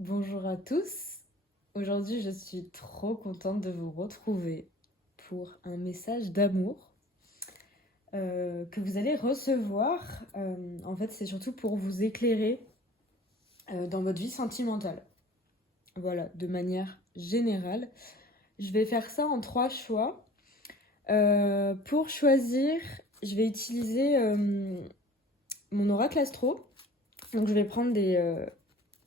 Bonjour à tous. Aujourd'hui, je suis trop contente de vous retrouver pour un message d'amour que vous allez recevoir. En fait, c'est surtout pour vous éclairer dans votre vie sentimentale. Voilà, de manière générale. Je vais faire ça en 3 choix. Pour choisir, je vais utiliser mon oracle astro. Donc,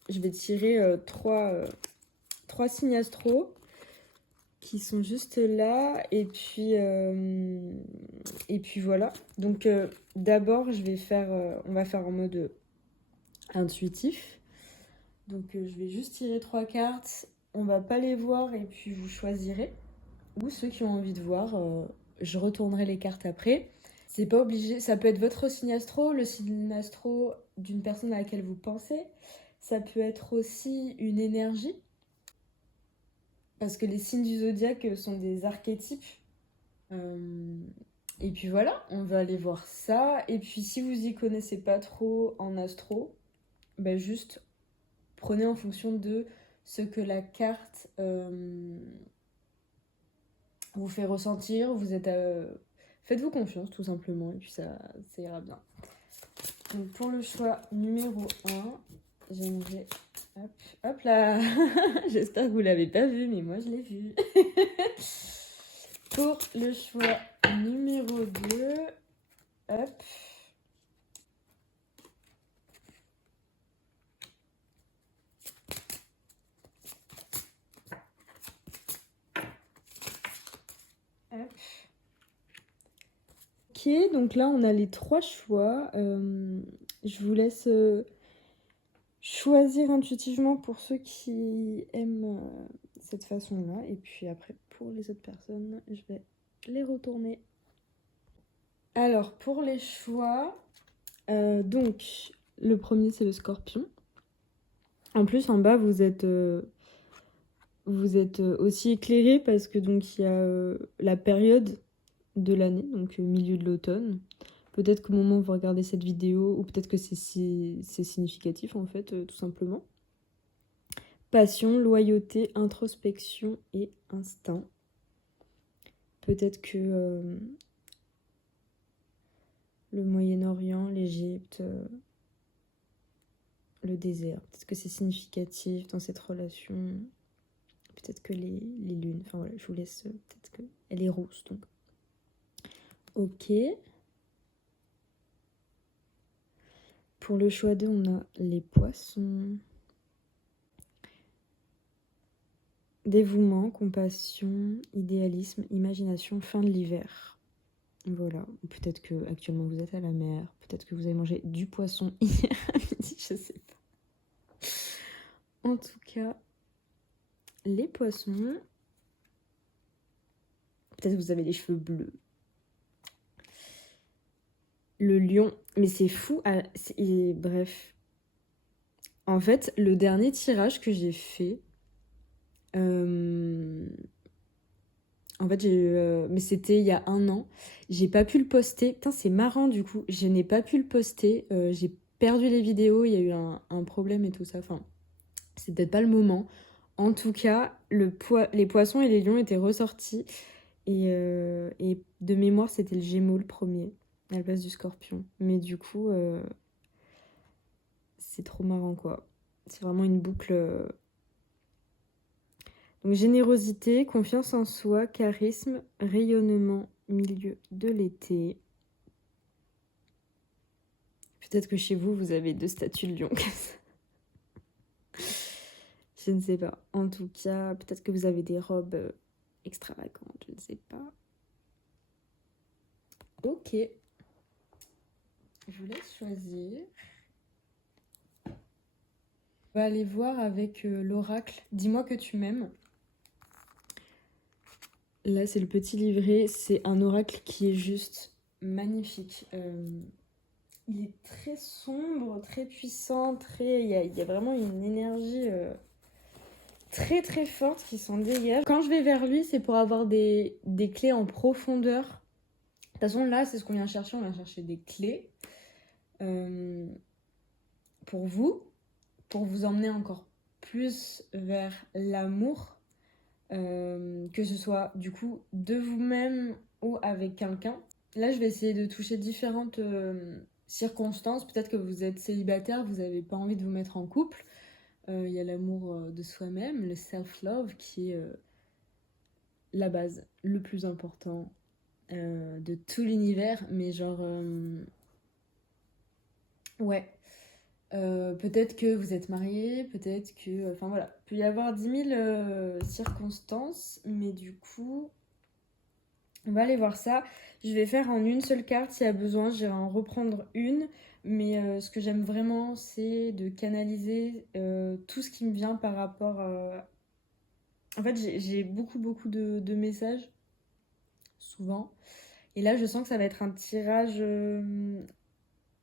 je vais tirer trois signes astro qui sont juste là et puis voilà. Donc d'abord on va faire en mode intuitif. Donc je vais juste tirer 3 cartes, on va pas les voir et puis vous choisirez. Ou ceux qui ont envie de voir, je retournerai les cartes après. C'est pas obligé, ça peut être votre signe astro, le signe astro d'une personne à laquelle vous pensez. Ça peut être aussi une énergie. Parce que les signes du zodiaque sont des archétypes. Euh, et puis voilà, on va aller voir ça. Et puis si vous y connaissez pas trop en astro, bah juste prenez en fonction de ce que la carte vous fait ressentir. Faites-vous confiance tout simplement et puis ça ira bien. Donc pour le choix numéro 1, j'aimerais... Hop, hop là. J'espère que vous l'avez pas vu, mais moi je l'ai vu. Pour le choix numéro 2, hop. Hop. Ok, donc là on a les 3 choix. Je vous laisse choisir intuitivement pour ceux qui aiment cette façon-là. Et puis après, pour les autres personnes, je vais les retourner. Alors, pour les choix, donc le premier c'est le scorpion. En plus, en bas, vous êtes aussi éclairé parce que donc il y a la période de l'année, donc milieu de l'automne. Peut-être qu'au moment où vous regardez cette vidéo, ou peut-être que c'est significatif en fait, tout simplement. Passion, loyauté, introspection et instinct. Peut-être que le Moyen-Orient, l'Égypte, le désert, peut-être que c'est significatif dans cette relation. Peut-être que les lunes, enfin voilà, je vous laisse, peut-être qu'elle est rousse donc. Ok. Pour le choix 2, on a les poissons. Dévouement, compassion, idéalisme, imagination, fin de l'hiver. Voilà. Peut-être que actuellement vous êtes à la mer. Peut-être que vous avez mangé du poisson hier à midi, je sais pas. En tout cas, les poissons. Peut-être que vous avez les cheveux bleus. Le lion. Mais c'est fou. Bref. En fait, le dernier tirage que j'ai fait... En fait, mais c'était il y a un an. J'ai pas pu le poster. Putain, c'est marrant du coup. Je n'ai pas pu le poster. J'ai perdu les vidéos. Il y a eu un problème et tout ça. Enfin, c'est peut-être pas le moment. En tout cas, les poissons et les lions étaient ressortis. Et de mémoire, c'était le Gémeaux le premier, à la place du Scorpion. Mais du coup, c'est trop marrant quoi. C'est vraiment une boucle. Donc générosité, confiance en soi, charisme, rayonnement, milieu de l'été. Peut-être que chez vous, vous avez 2 statues de lion. Je ne sais pas. En tout cas, peut-être que vous avez des robes extravagantes, je ne sais pas. Ok. Je vous laisse choisir. On va aller voir avec l'oracle. Dis-moi que tu m'aimes. Là, c'est le petit livret. C'est un oracle qui est juste magnifique. Il est très sombre, très puissant, il y a vraiment une énergie très très forte qui s'en dégage. Quand je vais vers lui, c'est pour avoir des clés en profondeur. De toute façon, là, c'est ce qu'on vient chercher. On vient chercher des clés pour vous emmener encore plus vers l'amour, que ce soit du coup de vous-même ou avec quelqu'un. Là, je vais essayer de toucher différentes circonstances. Peut-être que vous êtes célibataire, vous n'avez pas envie de vous mettre en couple. Il y a l'amour de soi-même, le self-love, qui est la base, le plus important de tout l'univers. Mais genre, ouais. Peut-être que vous êtes marié, peut-être que... Enfin voilà, il peut y avoir 10 000 circonstances, mais du coup, on va aller voir ça. Je vais faire en une seule carte s'il y a besoin, j'irai en reprendre une, mais ce que j'aime vraiment, c'est de canaliser tout ce qui me vient par rapport... En fait, j'ai beaucoup de messages, souvent, et là, je sens que ça va être un tirage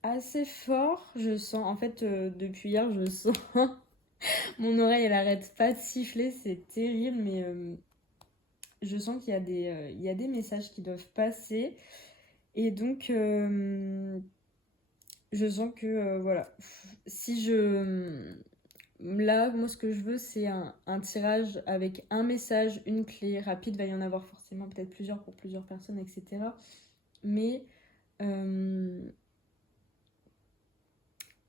assez fort. Je sens, en fait, depuis hier, je sens... Mon oreille, elle arrête pas de siffler, c'est terrible, mais je sens qu'il y a il y a des messages qui doivent passer. Et donc, je sens que, voilà, si je... Là, moi, ce que je veux, c'est un tirage avec un message, une clé rapide. Il va y en avoir forcément peut-être plusieurs pour plusieurs personnes, etc. Mais...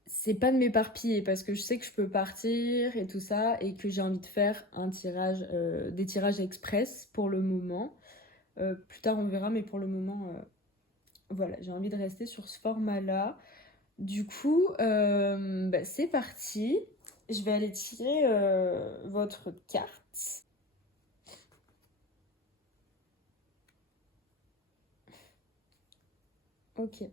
c'est pas de m'éparpiller parce que je sais que je peux partir et tout ça et que j'ai envie de faire un tirage, des tirages express pour le moment. Plus tard on verra, mais pour le moment, voilà, j'ai envie de rester sur ce format-là. Du coup, c'est parti. Je vais aller tirer votre carte. Ok.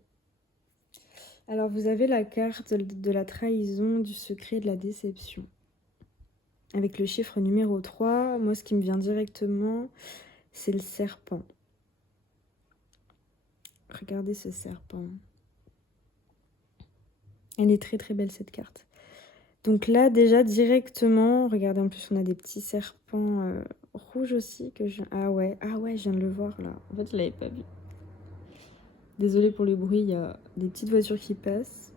Alors vous avez la carte de la trahison, du secret, de la déception. Avec le chiffre numéro 3, moi ce qui me vient directement, c'est le serpent. Regardez ce serpent. Elle est très belle cette carte. Donc là déjà directement, regardez, en plus on a des petits serpents rouges aussi que je... Ah ouais, je viens de le voir là. En fait je l'avais pas vu. Désolée pour le bruit, il y a des petites voitures qui passent.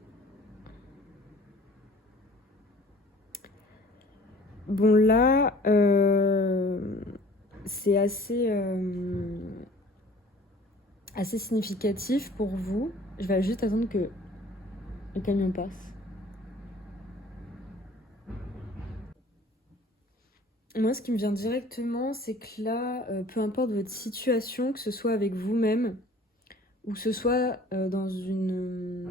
Bon là, c'est assez significatif pour vous. Je vais juste attendre que le camion passe. Moi, ce qui me vient directement, c'est que là, peu importe votre situation, que ce soit avec vous-même ou que ce soit dans une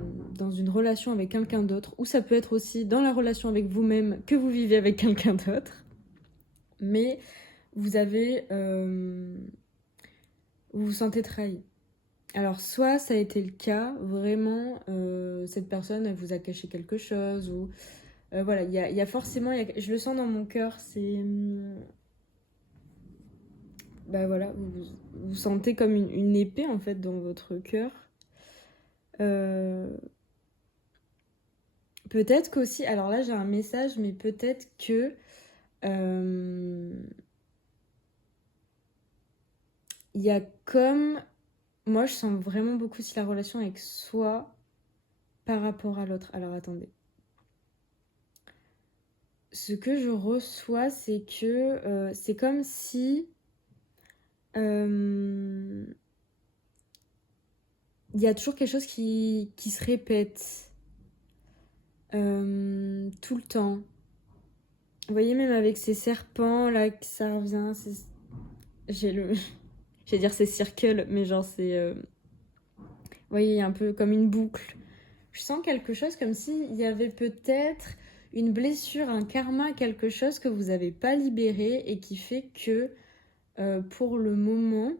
relation avec quelqu'un d'autre, ou ça peut être aussi dans la relation avec vous-même que vous vivez avec quelqu'un d'autre, mais vous avez... vous vous sentez trahi. Alors, soit ça a été le cas, vraiment, cette personne, elle vous a caché quelque chose, ou... voilà, il y a forcément... je le sens dans mon cœur, c'est... bah voilà, vous sentez comme une épée, en fait, dans votre cœur. Peut-être qu'aussi... Alors là, j'ai un message, mais peut-être que... il y a comme... Moi, je sens vraiment beaucoup si la relation avec soi par rapport à l'autre. Alors, attendez. Ce que je reçois, c'est que c'est comme si il y a toujours quelque chose qui se répète tout le temps. Vous voyez, même avec ces serpents là, que ça revient. Je vais dire c'est circle, mais genre c'est... Vous voyez, un peu comme une boucle. Je sens quelque chose comme s'il y avait peut-être une blessure, un karma, quelque chose que vous n'avez pas libéré et qui fait que pour le moment,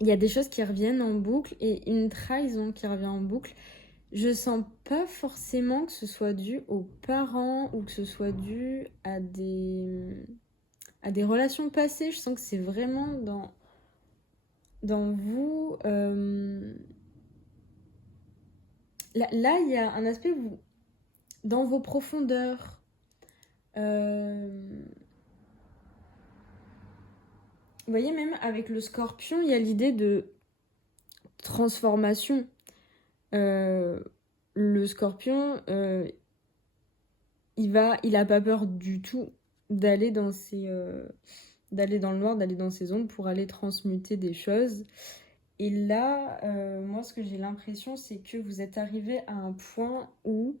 il y a des choses qui reviennent en boucle et une trahison qui revient en boucle. Je sens pas forcément que ce soit dû aux parents ou que ce soit dû à des relations passées. Je sens que c'est vraiment dans vous. Là, il y a un aspect où, dans vos profondeurs, vous voyez, même avec le scorpion, il y a l'idée de transformation. Le scorpion, il a pas peur du tout d'aller dans d'aller dans le noir, d'aller dans ses ombres pour aller transmuter des choses. Et là, moi, ce que j'ai l'impression, c'est que vous êtes arrivé à un point où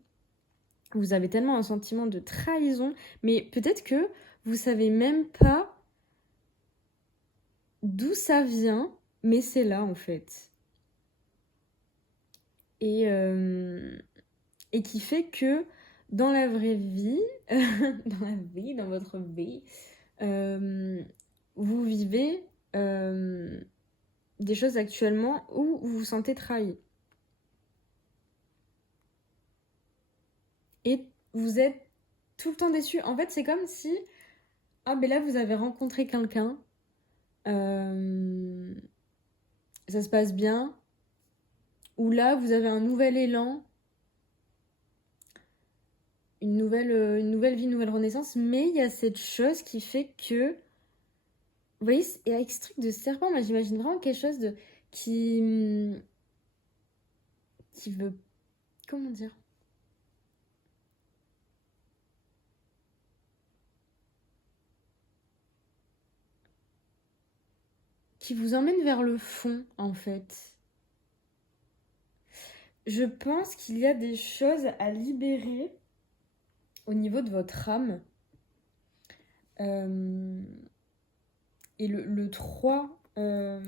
vous avez tellement un sentiment de trahison, mais peut-être que vous savez même pas d'où ça vient, mais c'est là en fait. Et qui fait que dans la vraie vie, dans votre vie, vous vivez des choses actuellement où vous vous sentez trahi. Et vous êtes tout le temps déçu. En fait, c'est comme si, ah ben là, vous avez rencontré quelqu'un, ça se passe bien, ou là, vous avez un nouvel élan, une nouvelle vie, une nouvelle renaissance, mais il y a cette chose qui fait que, vous voyez, et avec ce truc de serpent, moi j'imagine vraiment quelque chose de qui veut, comment dire, qui vous emmène vers le fond en fait. Je pense qu'il y a des choses à libérer au niveau de votre âme. Et le 3, il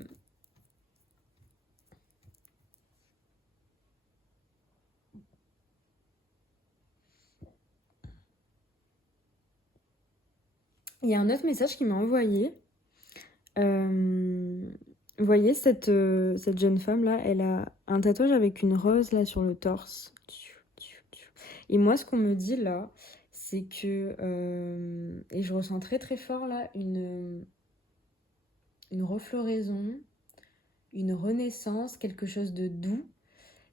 y a un autre message qui m'a envoyé. Vous voyez, cette jeune femme-là, elle a un tatouage avec une rose là sur le torse. Et moi, ce qu'on me dit là, c'est que... et je ressens très très fort là une refloraison, une renaissance, quelque chose de doux.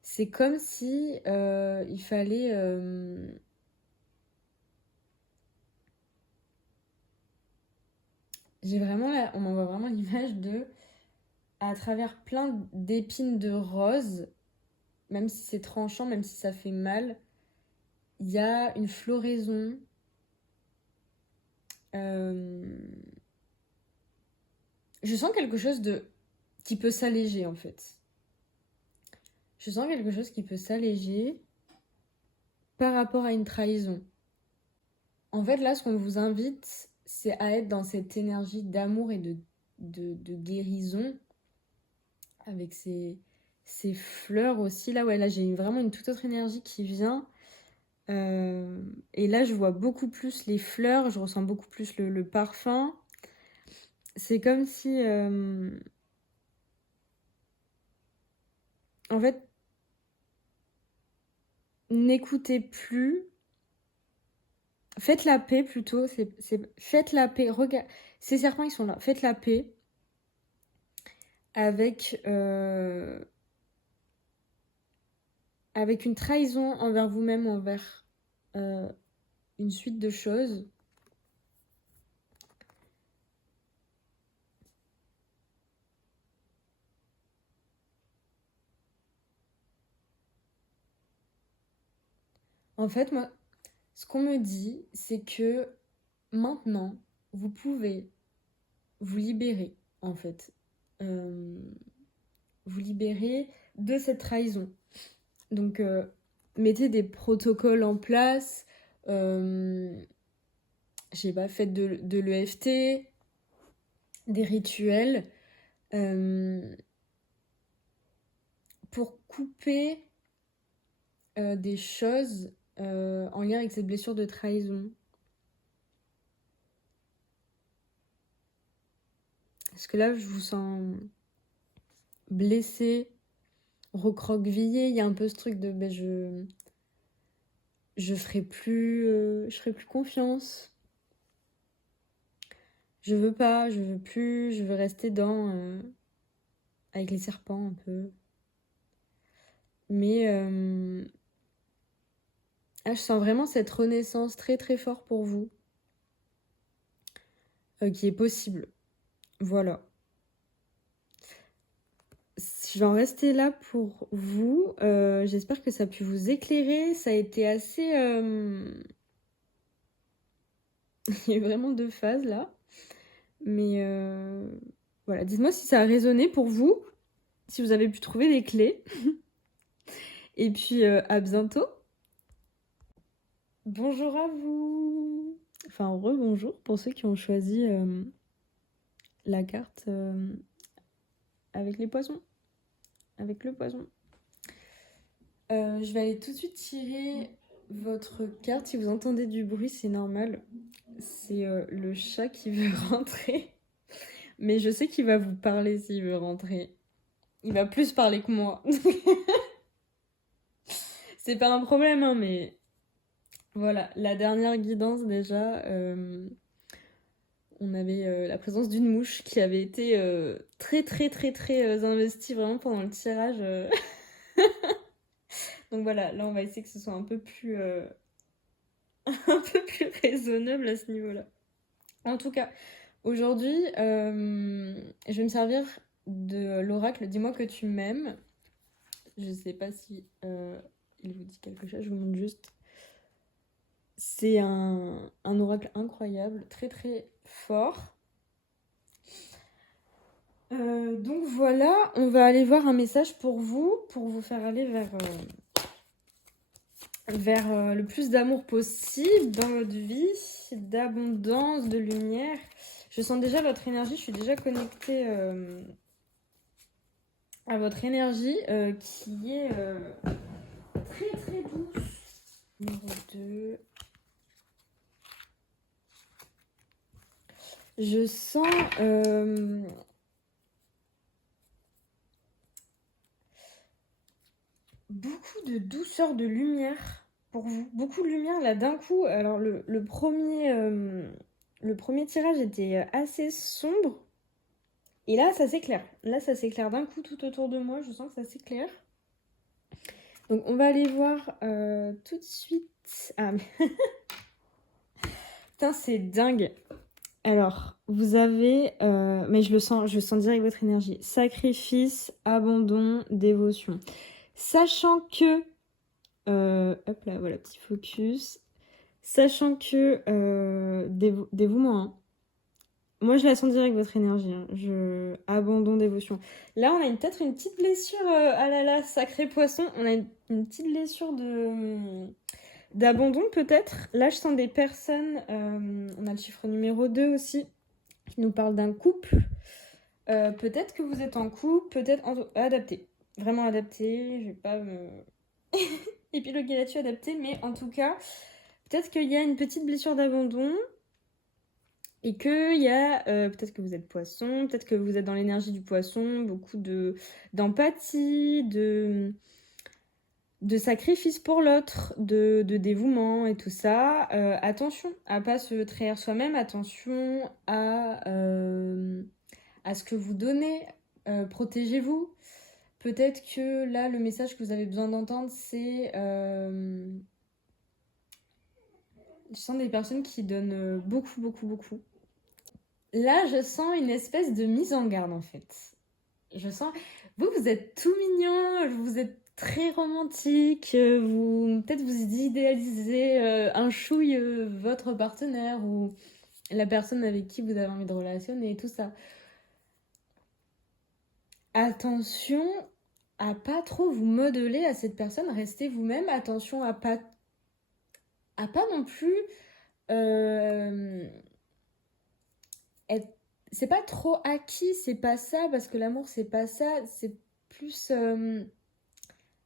C'est comme si il fallait... j'ai vraiment là, on m'envoie vraiment l'image de, à travers plein d'épines de rose, même si c'est tranchant, même si ça fait mal, il y a une floraison. Je sens quelque chose qui peut s'alléger en fait. Je sens quelque chose qui peut s'alléger par rapport à une trahison. En fait, là, ce qu'on vous invite, c'est à être dans cette énergie d'amour et de guérison, avec ces fleurs aussi. Là, ouais, là, j'ai vraiment une toute autre énergie qui vient. Et là, je vois beaucoup plus les fleurs, je ressens beaucoup plus le parfum. C'est comme si... en fait, n'écoutez plus. Faites la paix plutôt. Faites la paix. Regarde, ces serpents, ils sont là. Faites la paix avec, avec une trahison envers vous-même, envers une suite de choses. En fait, moi, ce qu'on me dit, c'est que maintenant, vous pouvez vous libérer, en fait. Vous libérer de cette trahison. Donc, mettez des protocoles en place. Je sais pas, faites de l'EFT, des rituels, pour couper des choses en lien avec cette blessure de trahison. Parce que là, je vous sens blessé, recroquevillé. Il y a un peu ce truc de je ferai plus confiance. Je veux plus, je veux rester avec les serpents un peu. Mais je sens vraiment cette renaissance très très fort pour vous, qui est possible. Voilà. Je vais en rester là pour vous. J'espère que ça a pu vous éclairer. Ça a été assez Il y a eu vraiment 2 phases là. Mais voilà, dites-moi si ça a résonné pour vous, si vous avez pu trouver des clés. Et puis à bientôt. Bonjour à vous. Enfin, rebonjour pour ceux qui ont choisi la carte avec les poissons. Avec le poisson. Je vais aller tout de suite tirer votre carte. Si vous entendez du bruit, c'est normal. C'est le chat qui veut rentrer. Mais je sais qu'il va vous parler s'il veut rentrer. Il va plus parler que moi. C'est pas un problème, hein, mais... Voilà, la dernière guidance déjà, on avait la présence d'une mouche qui avait été très investie vraiment pendant le tirage. Donc voilà, là on va essayer que ce soit un peu plus raisonnable à ce niveau-là. En tout cas, aujourd'hui, je vais me servir de l'oracle Dis-moi que tu m'aimes. Je sais pas si il vous dit quelque chose, je vous montre juste. C'est un oracle incroyable, très fort. Donc voilà, on va aller voir un message pour vous faire aller vers le plus d'amour possible dans votre vie, d'abondance, de lumière. Je sens déjà votre énergie, je suis déjà connectée à votre énergie qui est très douce. Numéro 2. Je sens beaucoup de douceur, de lumière pour vous. Beaucoup de lumière là d'un coup. Alors le premier tirage était assez sombre. Et là, ça s'éclaire. Là, ça s'éclaire d'un coup tout autour de moi. Je sens que ça s'éclaire. Donc, on va aller voir tout de suite. Ah, mais... Putain, c'est dingue. Alors, vous avez... mais je sens direct votre énergie. Sacrifice, abandon, dévotion. Sachant que... hop là, voilà, petit focus. Sachant que... dévouement, hein. Moi, je la sens direct, votre énergie. Hein. Abandon, dévotion. Là, on a peut-être une petite blessure. Ah là là, sacré poisson. On a une petite blessure d'abandon, peut-être. Là, je sens des personnes. On a le chiffre numéro 2 aussi, qui nous parle d'un couple. Peut-être que vous êtes en couple, peut-être adapté. Vraiment adapté. Je vais pas me épiloguer là-dessus, adapté. Mais en tout cas, peut-être qu'il y a une petite blessure d'abandon. Et qu'il y a, peut-être que vous êtes poisson, peut-être que vous êtes dans l'énergie du poisson, beaucoup d'empathie, de sacrifice pour l'autre, de dévouement et tout ça. Attention à pas se trahir soi-même, attention à ce que vous donnez, protégez-vous. Peut-être que là, le message que vous avez besoin d'entendre, c'est... Je sens des personnes qui donnent beaucoup. Là, je sens une espèce de mise en garde, en fait. Je sens... Vous êtes tout mignon, vous êtes très romantique, peut-être vous idéalisez un chouille votre partenaire ou la personne avec qui vous avez envie de relationner et tout ça. Attention à pas trop vous modeler à cette personne, restez vous-même. Attention à pas non plus... c'est pas trop acquis, c'est pas ça, parce que l'amour c'est pas ça, c'est plus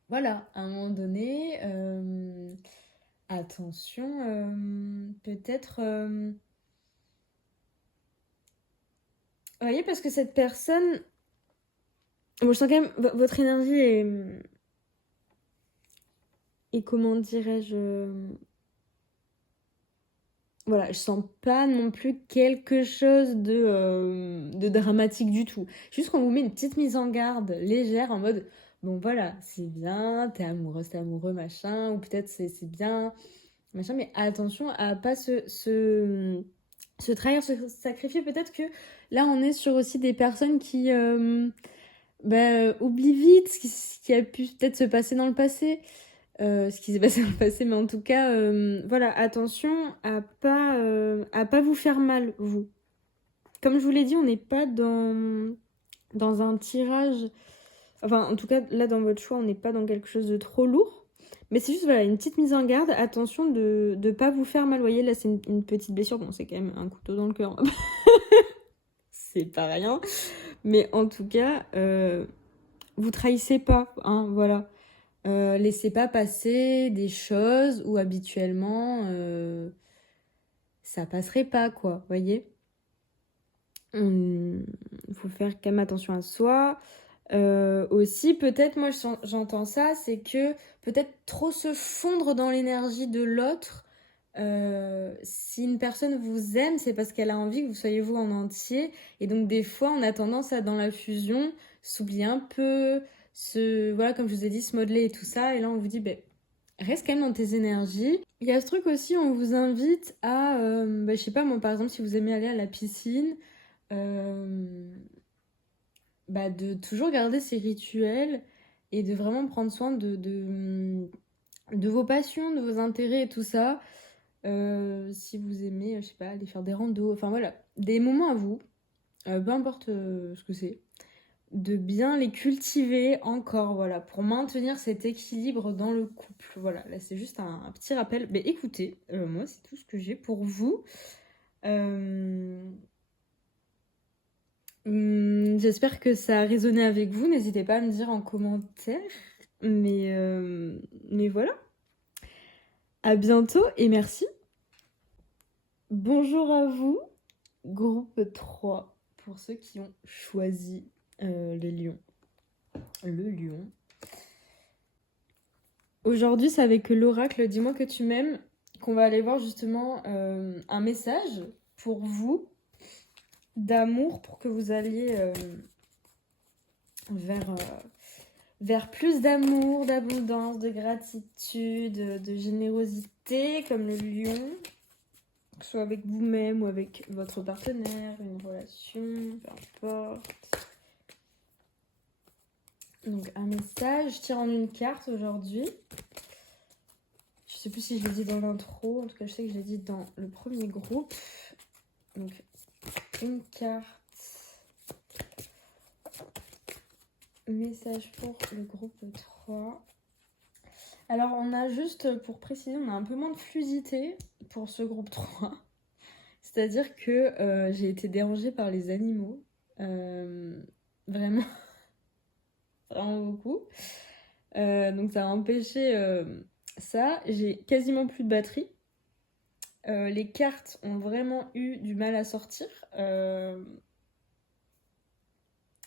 voilà, à un moment donné attention, peut-être vous voyez, parce que cette personne, bon, je sens quand même votre énergie et comment dirais-je, voilà, je sens pas non plus quelque chose de dramatique du tout. Juste qu'on vous met une petite mise en garde légère en mode, bon voilà, c'est bien, t'es amoureux, machin, ou peut-être c'est bien, machin, mais attention à pas se trahir, se sacrifier. Peut-être que là, on est sur aussi des personnes qui oublient vite ce qui a pu peut-être se passer dans le passé. Ce qui s'est passé dans le passé, mais en tout cas, voilà, attention à à pas vous faire mal, vous. Comme je vous l'ai dit, on n'est pas dans un tirage... Enfin, en tout cas, là, dans votre choix, on n'est pas dans quelque chose de trop lourd. Mais c'est juste, voilà, une petite mise en garde. Attention de ne pas vous faire mal. Vous voyez, là, c'est une petite blessure. Bon, c'est quand même un couteau dans le cœur. C'est pas rien. Mais en tout cas, vous trahissez pas, hein, voilà. Laissez pas passer des choses où habituellement, ça passerait pas, quoi, vous voyez. Faut faire quand même attention à soi. Aussi, peut-être, moi j'entends ça, c'est que peut-être trop se fondre dans l'énergie de l'autre. Si une personne vous aime, c'est parce qu'elle a envie que vous soyez vous en entier. Et donc des fois, on a tendance à, dans la fusion, s'oublier un peu, voilà, comme je vous ai dit, se modeler et tout ça. Et là, on vous dit, ben, reste quand même dans tes énergies. Il y a ce truc aussi, on vous invite à, je sais pas, moi par exemple, si vous aimez aller à la piscine, de toujours garder ces rituels et de vraiment prendre soin de vos passions, de vos intérêts et tout ça. Si vous aimez, je sais pas, aller faire des randos, enfin voilà, des moments à vous, peu importe ce que c'est, de bien les cultiver encore, voilà, pour maintenir cet équilibre dans le couple. Voilà, là c'est juste un petit rappel. Mais écoutez, moi c'est tout ce que j'ai pour vous. J'espère que ça a résonné avec vous. N'hésitez pas à me dire en commentaire. Mais voilà. À bientôt et merci. Bonjour à vous. Groupe 3 pour ceux qui ont choisi les lions. Le lion. Aujourd'hui, c'est avec l'oracle Dis-moi que tu m'aimes qu'on va aller voir justement un message pour vous d'amour pour que vous alliez vers plus d'amour, d'abondance, de gratitude, de générosité, comme le lion, que ce soit avec vous-même ou avec votre partenaire, une relation, peu importe. Donc un message, je tire en une carte aujourd'hui. Je sais plus si je l'ai dit dans l'intro, en tout cas je sais que je l'ai dit dans le premier groupe. Donc une carte. Message pour le groupe 3. Alors on a juste, pour préciser, on a un peu moins de fluidité pour ce groupe 3. C'est-à-dire que j'ai été dérangée par les animaux. Vraiment, vraiment beaucoup. Donc ça a empêché ça. J'ai quasiment plus de batterie. Les cartes ont vraiment eu du mal à sortir.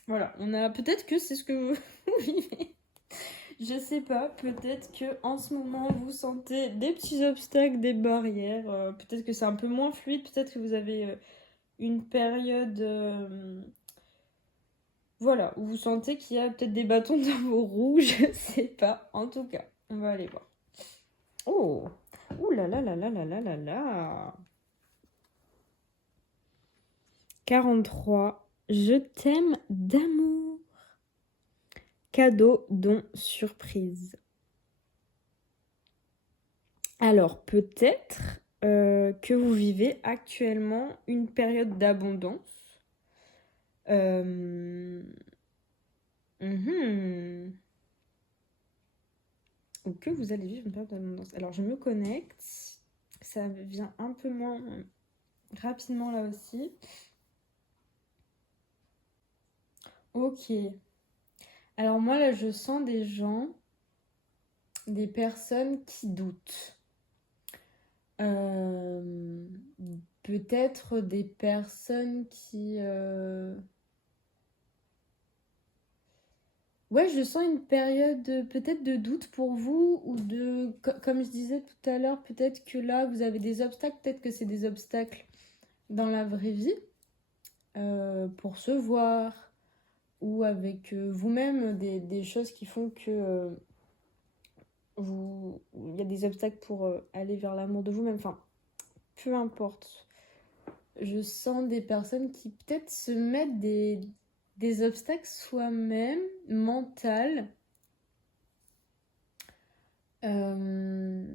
Voilà, on a peut-être que c'est ce que vous vivez. Je sais pas, peut-être que en ce moment vous sentez des petits obstacles, des barrières. Peut-être que c'est un peu moins fluide, peut-être que vous avez une période voilà, où vous sentez qu'il y a peut-être des bâtons dans vos roues, je sais pas. En tout cas, on va aller voir. Oh, ouh là là là là là là là là. 43. Je t'aime d'amour. Cadeau, don, surprise. Alors, peut-être que vous vivez actuellement une période d'abondance. Ou que vous allez vivre une période d'abondance. Alors, je me connecte. Ça vient un peu moins rapidement là aussi. Ok. Alors moi, là, je sens des gens, des personnes qui doutent. Peut-être des personnes qui... Ouais, je sens une période peut-être de doute pour vous ou comme je disais tout à l'heure, peut-être que là, vous avez des obstacles, peut-être que c'est des obstacles dans la vraie vie pour se voir ou avec vous-même, des choses qui font que il y a des obstacles pour aller vers l'amour de vous-même. Enfin, peu importe. Je sens des personnes qui peut-être se mettent des obstacles soi-même, mental. Ouais,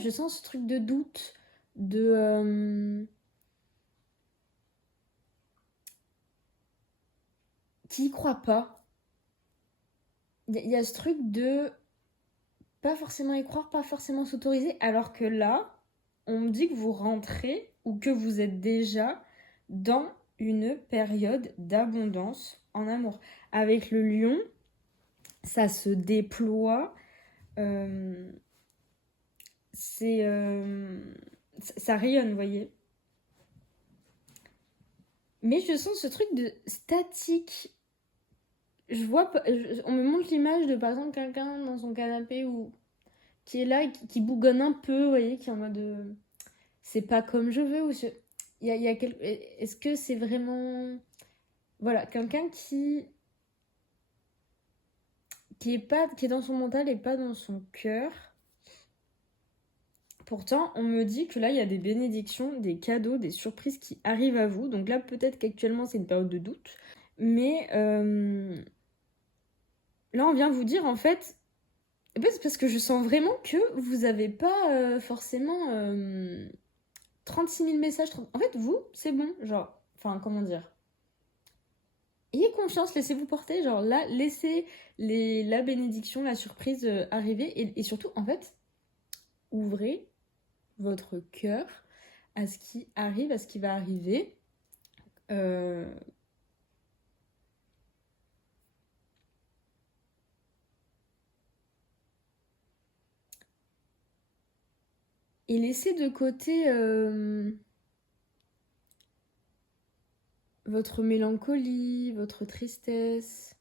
je sens ce truc de doute, qui y croit pas. Il y a ce truc de pas forcément y croire, pas forcément s'autoriser, alors que là, on me dit que vous rentrez ou que vous êtes déjà dans une période d'abondance en amour. Avec le lion, ça se déploie, euh, ça rayonne, vous voyez. Mais je sens ce truc de statique. On me montre l'image de par exemple quelqu'un dans son canapé ou qui est là, qui bougonne un peu, vous voyez, qui est en mode c'est pas comme je veux. Est-ce que c'est vraiment. Voilà, quelqu'un qui est dans son mental et pas dans son cœur. Pourtant, on me dit que là, il y a des bénédictions, des cadeaux, des surprises qui arrivent à vous. Donc là, peut-être qu'actuellement, c'est une période de doute. Mais là, on vient vous dire, en fait, c'est parce que je sens vraiment que vous n'avez pas forcément 36 000 messages. En fait, vous, c'est bon. Genre, enfin, comment dire, ayez confiance, laissez-vous porter. Genre là, laissez la bénédiction, la surprise arriver. Et surtout, en fait, ouvrez votre cœur à ce qui arrive, à ce qui va arriver. Et laissez de côté votre mélancolie, votre tristesse.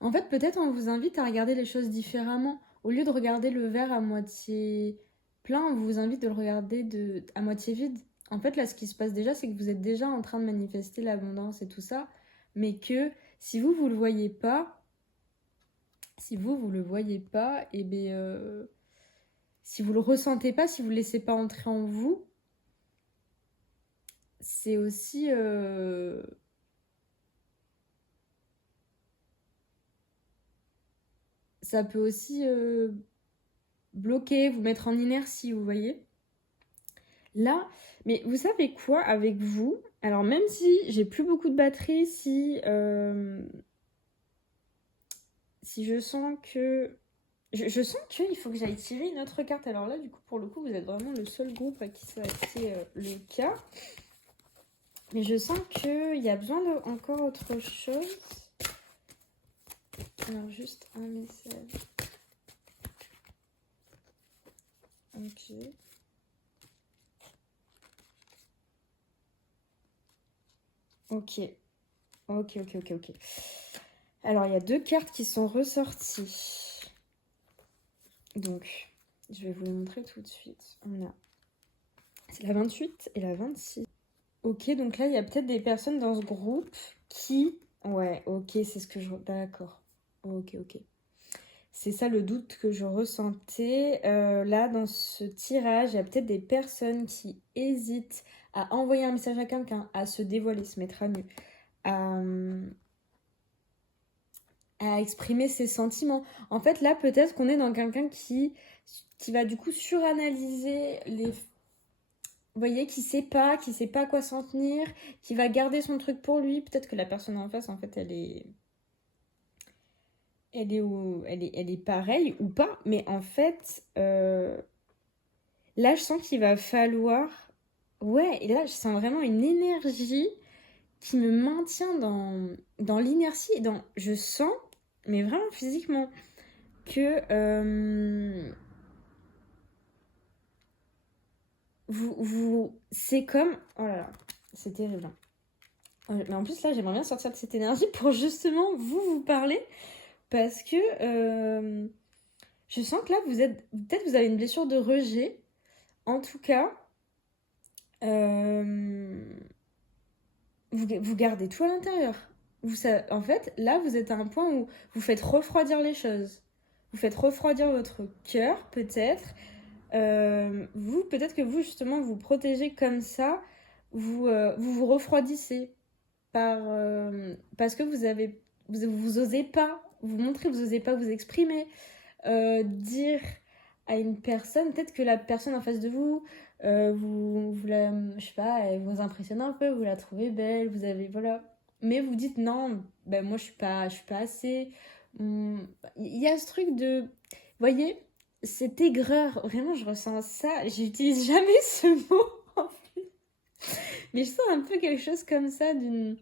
En fait, peut-être on vous invite à regarder les choses différemment. Au lieu de regarder le verre à moitié plein, on vous invite de le regarder à moitié vide. En fait, là, ce qui se passe déjà, c'est que vous êtes déjà en train de manifester l'abondance et tout ça, mais que si vous, vous le voyez pas, et bien, si vous le ressentez pas, si vous le laissez pas entrer en vous, c'est aussi ça peut aussi bloquer, vous mettre en inertie, vous voyez. Là, mais vous savez quoi avec vous? Alors même si j'ai plus beaucoup de batterie, si je sens que je sens qu'il faut que j'aille tirer une autre carte. Alors là, du coup, pour le coup, vous êtes vraiment le seul groupe à qui ça a été le cas. Mais je sens qu'il y a besoin d'encore autre chose. Alors, juste un message. Ok. Ok. Alors, il y a 2 cartes qui sont ressorties. Donc, je vais vous les montrer tout de suite. C'est la 28 et la 26. Ok, donc là, il y a peut-être des personnes dans ce groupe qui... Ouais, ok, c'est ce que je... D'accord. Ok. C'est ça le doute que je ressentais. Là, dans ce tirage, il y a peut-être des personnes qui hésitent à envoyer un message à quelqu'un, à se dévoiler, se mettre à nu, à exprimer ses sentiments. En fait, là, peut-être qu'on est dans quelqu'un qui va du coup suranalyser les... Vous voyez, qui sait pas à quoi s'en tenir, qui va garder son truc pour lui. Peut-être que la personne en face, en fait, elle est pareille ou pas. Mais en fait, là, je sens qu'il va falloir... Ouais, et là, je sens vraiment une énergie qui me maintient dans l'inertie. Je sens, mais vraiment physiquement, que c'est comme... Oh là là, c'est terrible. Mais en plus, là, j'aimerais bien sortir de cette énergie pour justement vous parler. Parce que je sens que là, peut-être vous avez une blessure de rejet. En tout cas, vous gardez tout à l'intérieur. En fait, là, vous êtes à un point où vous faites refroidir les choses. Vous faites refroidir votre cœur, peut-être. Peut-être que vous, justement, vous protégez comme ça. Vous refroidissez parce que vous osez pas vous montrer, vous osez pas vous exprimer. Dire à une personne, peut-être que la personne en face de vous, vous la, je sais pas, elle vous impressionne un peu, vous la trouvez belle, vous avez, voilà. Mais vous dites non, ben moi je suis pas assez. Il y a ce truc de, vous voyez, cette aigreur, vraiment je ressens ça, j'utilise jamais ce mot, en fait. Mais je sens un peu quelque chose comme ça d'une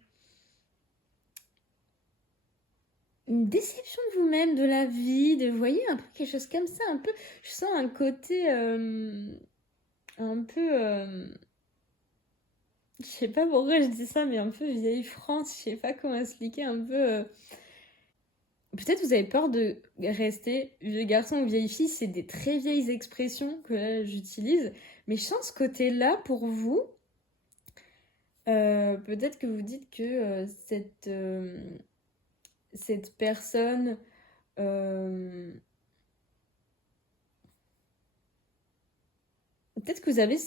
une déception de vous-même, de la vie, de, vous voyez, un peu quelque chose comme ça, un peu, je sens un côté un peu, je sais pas pourquoi je dis ça, mais un peu vieille France, je sais pas comment expliquer, un peu, peut-être vous avez peur de rester vieux garçon ou vieille fille, c'est des très vieilles expressions que là j'utilise, mais je sens ce côté-là pour vous, peut-être que vous dites que cette personne... euh, peut-être que vous avez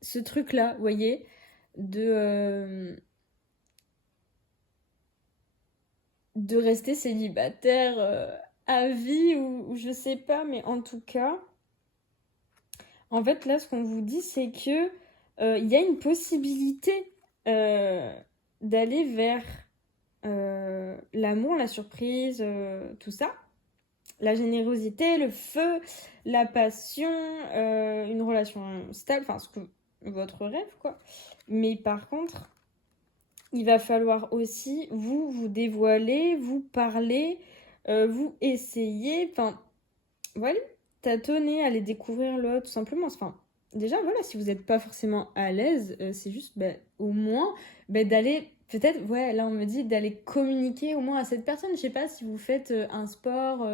ce truc-là, vous voyez, de rester célibataire à vie ou je sais pas, mais en tout cas, en fait, là, ce qu'on vous dit, c'est que il y a une possibilité euh, d'aller vers l'amour, la surprise, tout ça. La générosité, le feu, la passion, une relation stable, enfin, votre rêve, quoi. Mais par contre, il va falloir aussi vous dévoiler, vous parler, vous essayer, enfin, voilà, tâtonner, aller découvrir l'autre, tout simplement. Enfin, déjà, voilà, si vous n'êtes pas forcément à l'aise, c'est juste, bah, au moins, bah, d'aller, peut-être, ouais, là, on me dit d'aller communiquer au moins à cette personne. Je sais pas si vous faites un sport,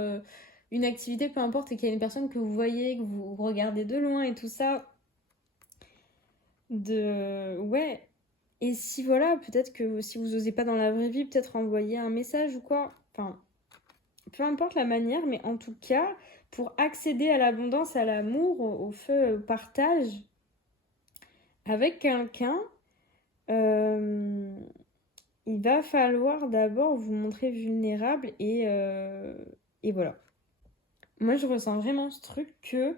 une activité, peu importe, et qu'il y a une personne que vous voyez, que vous regardez de loin et tout ça, ouais. Et si voilà, peut-être que si vous osez pas dans la vraie vie, peut-être envoyer un message ou quoi. Enfin, peu importe la manière, mais en tout cas, pour accéder à l'abondance, à l'amour, au feu, au partage avec quelqu'un, euh, il va falloir d'abord vous montrer vulnérable et voilà. Moi, je ressens vraiment ce truc que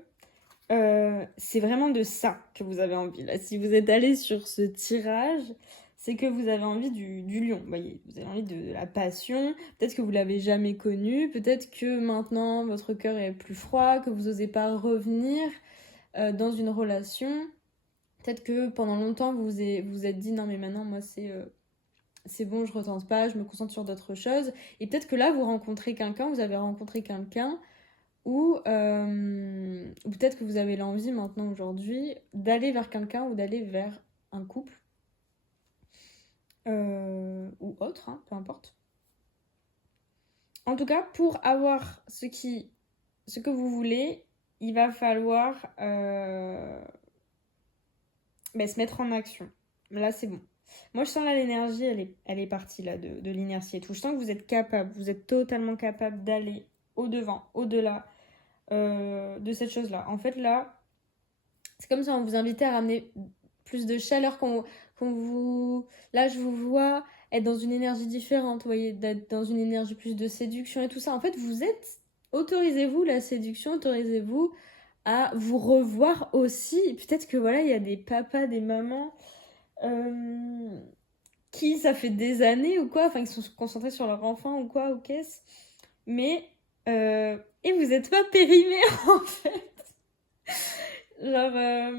c'est vraiment de ça que vous avez envie. Là, si vous êtes allé sur ce tirage, c'est que vous avez envie du lion. Vous voyez, vous avez envie de la passion. Peut-être que vous l'avez jamais connu. Peut-être que maintenant votre cœur est plus froid, que vous n'osez pas revenir dans une relation. Peut-être que pendant longtemps vous vous êtes dit non mais maintenant moi c'est bon, je retente pas, je me concentre sur d'autres choses. Et peut-être que là vous rencontrez quelqu'un, vous avez rencontré quelqu'un ou peut-être que vous avez l'envie maintenant aujourd'hui d'aller vers quelqu'un ou d'aller vers un couple ou autre, hein, peu importe. En tout cas, pour avoir ce que vous voulez, il va falloir se mettre en action. Là, c'est bon. Moi, je sens là l'énergie, elle est partie là de l'inertie et tout. Je sens que vous êtes capable, vous êtes totalement capable d'aller au-devant, au-delà de cette chose-là. En fait, là, c'est comme si on vous invitait à ramener plus de chaleur qu'on vous... Là, je vous vois être dans une énergie différente, vous voyez, d'être dans une énergie plus de séduction et tout ça. En fait, vous êtes... Autorisez-vous la séduction, autorisez-vous à vous revoir aussi. Peut-être que voilà, il y a des papas, des mamans euh, qui, ça fait des années ou quoi, enfin, qui sont concentrés sur leur enfant ou quoi, ou qu'est-ce. Mais... et vous êtes pas périmé, en fait. Genre...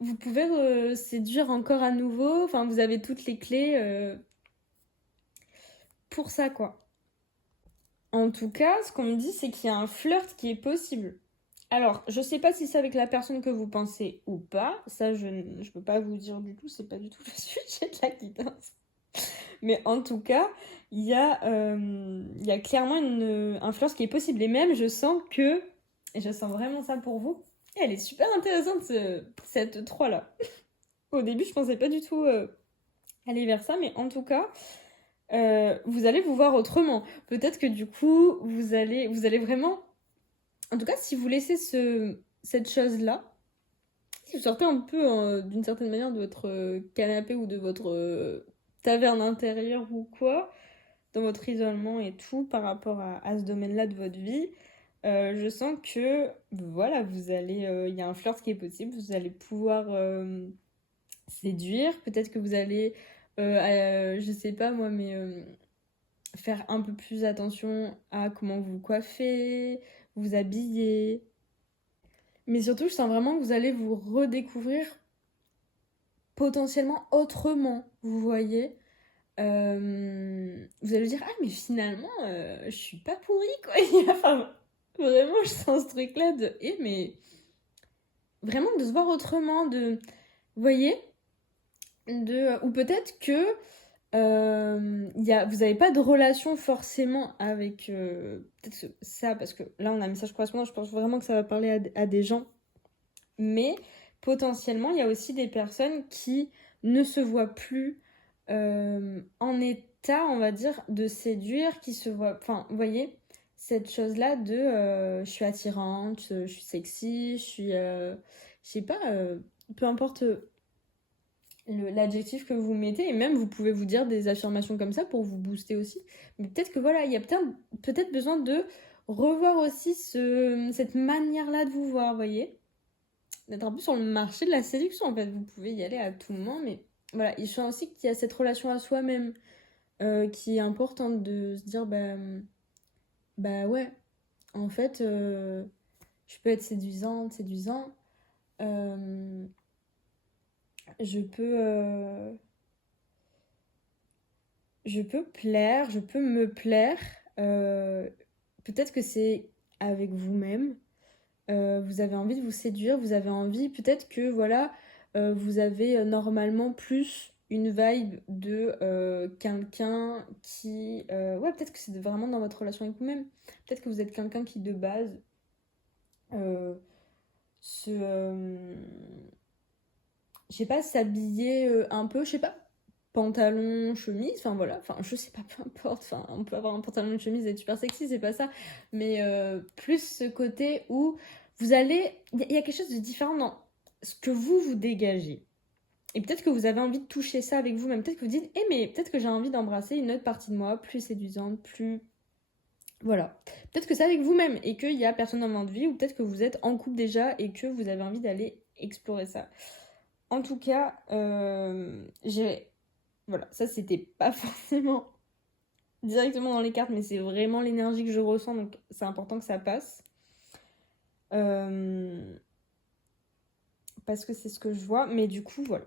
vous pouvez séduire encore à nouveau. Enfin, vous avez toutes les clés pour ça, quoi. En tout cas, ce qu'on me dit, c'est qu'il y a un flirt qui est possible. Alors, je sais pas si c'est avec la personne que vous pensez ou pas. Ça, je peux pas vous dire du tout. C'est pas du tout le sujet de la guidance. Mais en tout cas, il y a clairement un flirt qui est possible. Et même, je sens que... Et je sens vraiment ça pour vous. Et elle est super intéressante, cette 3-là. Au début, je pensais pas du tout aller vers ça, mais en tout cas, vous allez vous voir autrement. Peut-être que du coup, vous allez vraiment... En tout cas, si vous laissez cette chose-là, si vous sortez un peu d'une certaine manière de votre canapé ou de votre taverne intérieure ou quoi, dans votre isolement et tout par rapport à ce domaine-là de votre vie, Je sens que, voilà, vous allez... Il y a un flirt qui est possible, vous allez pouvoir séduire. Peut-être que vous allez, je sais pas moi, mais faire un peu plus attention à comment vous coiffez, vous habillez. Mais surtout, je sens vraiment que vous allez vous redécouvrir potentiellement autrement, vous voyez. Vous allez dire, ah mais finalement, je suis pas pourrie, quoi. Enfin, vraiment, je sens ce truc-là de, mais vraiment de se voir autrement, de, vous voyez, ou peut-être que vous n'avez pas de relation forcément avec peut-être ça, parce que là on a un message correspondant, je pense vraiment que ça va parler à des gens, mais potentiellement il y a aussi des personnes qui ne se voient plus en état, on va dire, de séduire, qui se voient, enfin, vous voyez, cette chose-là de je suis attirante, je suis sexy, je sais pas, peu importe l'adjectif que vous mettez, et même vous pouvez vous dire des affirmations comme ça pour vous booster aussi. Mais peut-être que voilà, il y a peut-être besoin de revoir aussi cette manière-là de vous voir, vous voyez, d'être un peu sur le marché de la séduction en fait. Vous pouvez y aller à tout moment, mais voilà, je sens aussi qu'il y a cette relation à soi-même qui est importante, de se dire bah ouais, en fait, je peux être séduisante, séduisant. euh, je peux plaire, je peux me plaire. euh, Peut-être que c'est avec vous-même. Vous avez envie de vous séduire, vous avez envie, peut-être que voilà, vous avez normalement plus une vibe de quelqu'un qui... ouais, peut-être que c'est vraiment dans votre relation avec vous-même. Peut-être que vous êtes quelqu'un qui de base euh, se... je sais pas, s'habiller un peu, je sais pas, pantalon, chemise, enfin voilà, enfin je sais pas, peu importe, enfin on peut avoir un pantalon, une chemise et être super sexy, c'est pas ça, mais plus ce côté où vous allez, il y a quelque chose de différent dans ce que vous dégagez. Et peut-être que vous avez envie de toucher ça avec vous-même, peut-être que vous dites, mais peut-être que j'ai envie d'embrasser une autre partie de moi, plus séduisante, plus... Voilà. Peut-être que c'est avec vous-même et qu'il y a personne dans votre vie, ou peut-être que vous êtes en couple déjà et que vous avez envie d'aller explorer ça. En tout cas, voilà, ça c'était pas forcément directement dans les cartes, mais c'est vraiment l'énergie que je ressens, donc c'est important que ça passe. Parce que c'est ce que je vois, mais du coup, voilà.